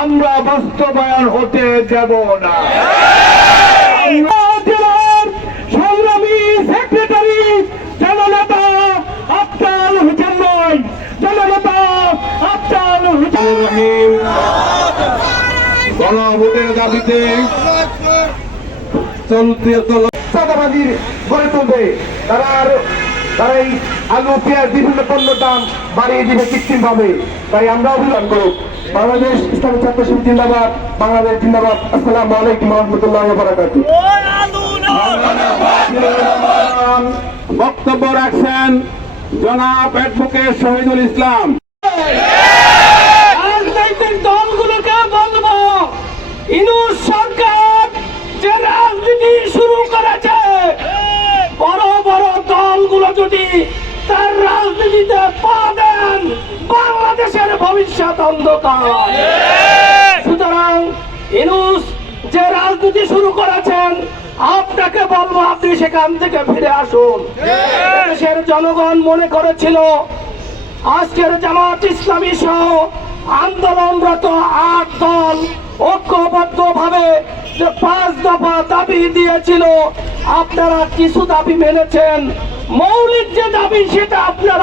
আমরা বাস্তবায়ন হতে দেব না। আমরা জেলার সংগ্রামী সেক্রেটারি জননেতা আফতাল হোসেন নয়। জননেতা আফতাল হোসেন রহিম গণভোটের দাবিতে চলতে গড়ে তুলবে। তারা আর তারা এই আলু পেঁয়াজ বিভিন্ন পণ্যের দাম বাড়িয়ে দিবে কৃত্রিম ভাবে তাই আমরা অভিযান করব। বাংলাদেশ ইসলামী ছাত্র শিবির জিন্দাবাদ। বাংলাদেশ জিন্দাবাদ। আসসালামু আলাইকুম রহমতুল্লাহ বারাকাতু বক্তব্য রাখছেন জনাব অ্যাডভোকেট শহীদুল ইসলাম। রাজনৈতিক দলগুলোকে বলব ইনুস সরকার যে রাজনীতি শুরু করেছে বড় বড় দলগুলো যদি রাজনীতিতে পা দেন বাংলাদেশের ভবিষ্যৎ অন্ধকার। সুতরাং ইনুস যে রাজনীতি শুরু করেছেন আপনাকে বলব আপনি সেখান থেকে ফিরে আসুন। দেশের জনগণ মনে করেছিল আজকের জামাত ইসলামী সহ আন্দোলনরত আট দল ঐক্যবদ্ধ ভাবে যে পাঁচ দফা দাবি দিয়েছিল আপনারা কিছু দাবি মেনেছেন। মৌলিক যে দাবি আপনারা